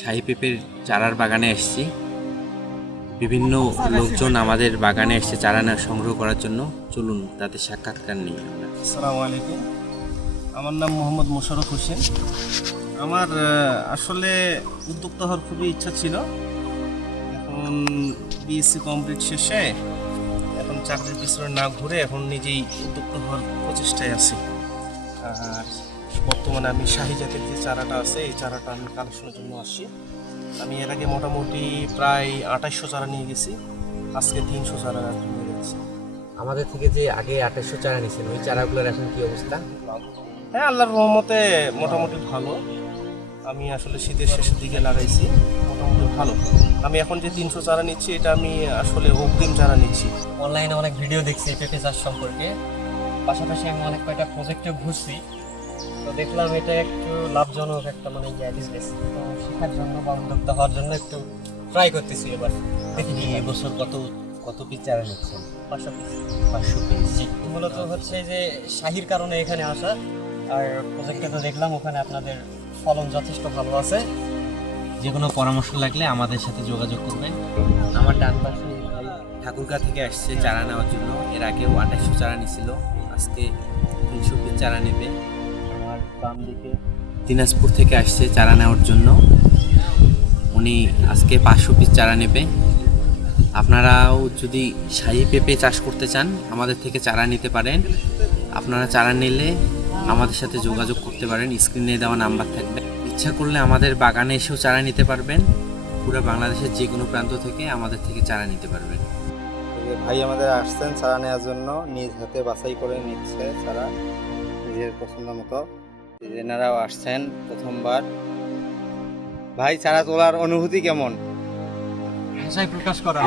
শাহী পেঁপের চারার বাগানে এসেছি। বিভিন্ন লোকজন আমাদের বাগানে এসেছে চারা সংগ্রহ করার জন্য। চলুন তাদের সাক্ষাৎকার নিই আমরা। আসসালামু আলাইকুম, আমার নাম মোহাম্মদ মোশাররফ হোসেন। আমার আসলে উদ্যোক্তা হওয়ার খুবই ইচ্ছা ছিল। এখন বিএসসি কমপ্লিট শেষে এখন চাকরির পিছনে না ঘুরে এখন নিজেই উদ্যোক্তা হওয়ার প্রচেষ্টায় আছি। আর বর্তমানে আমি শাহী জাতের যে চারাটা আছে এই চারাটা আমি কালেকশনের জন্য আসছি। আমি এর আগে মোটামুটি প্রায় 2800 চারা নিয়ে গেছি, আজকে 300 চারা নিয়ে গেছি। আমাদের থেকে যে আগে 2800 চারা নিয়েছেন ওই চারাগুলোর এখন কি অবস্থা? হ্যাঁ, আল্লাহর রহমতে মোটামুটি ভালো। আমি আসলে শীতের শেষের দিকে লাগাইছি, মোটামুটি ভালো। আমি এখন যে 300 চারা নিচ্ছি এটা আমি আসলে অগ্রিম চারা নিচ্ছি। অনলাইনে অনেক ভিডিও দেখছি পেঁপে চাষ সম্পর্কে, পাশাপাশি আমি অনেক কয়টা প্রজেক্টে ঘুরছি, তো দেখলাম এটা একটু লাভজনক একটা বিজনেস। তো শেখার জন্য বা উদ্যোক্তা হওয়ার জন্য একটু ট্রাই করতেছি এবার। দেখি এবছর কত পিস চারা নিচ্ছেন? 500 পিস। 500 পিস। মূলত হচ্ছে যে শাহীর কারণে এখানে আসা, আর প্রজেক্টে তো দেখলাম ওখানে আপনাদের ফলন যথেষ্ট ভালো আছে। যে কোনো পরামর্শ লাগলে আমাদের সাথে যোগাযোগ করবেন। আমার ডান পাশে ভাই ঠাকুরগাঁ থেকে আসছে চারা নেওয়ার জন্য। এর আগেও 2800 চারা নিছিল, আজকে 300 পিস চারা নেবে। আমার বাম দিকে দিনাজপুর থেকে আসছে চারা নেওয়ার জন্য, উনি আজকে 500 পিস চারা নেবে। আপনারাও যদি শাহী পেঁপে চাষ করতে চান আমাদের থেকে চারা নিতে পারেন। আপনারা চারা নিলে আমাদের সাথে যোগাযোগ করতে পারেন, স্ক্রিনে দেওয়া নাম্বার থাকবে। ইচ্ছা করলে আমাদের বাগানে এসেও চারা নিতে পারবেন। পুরো বাংলাদেশের যে কোনো প্রান্ত থেকে আমাদের থেকে চারা নিতে পারবেন। ভাই আমাদের আসছেন চারা নেওয়ার জন্য, নিজ হাতে বাছাই করে নিচ্ছে চারা নিজের পছন্দ মতো। এনারাও আসছেন প্রথমবার। ভাই চারা তোলার অনুভূতি কেমন? ভাষায় প্রকাশ করা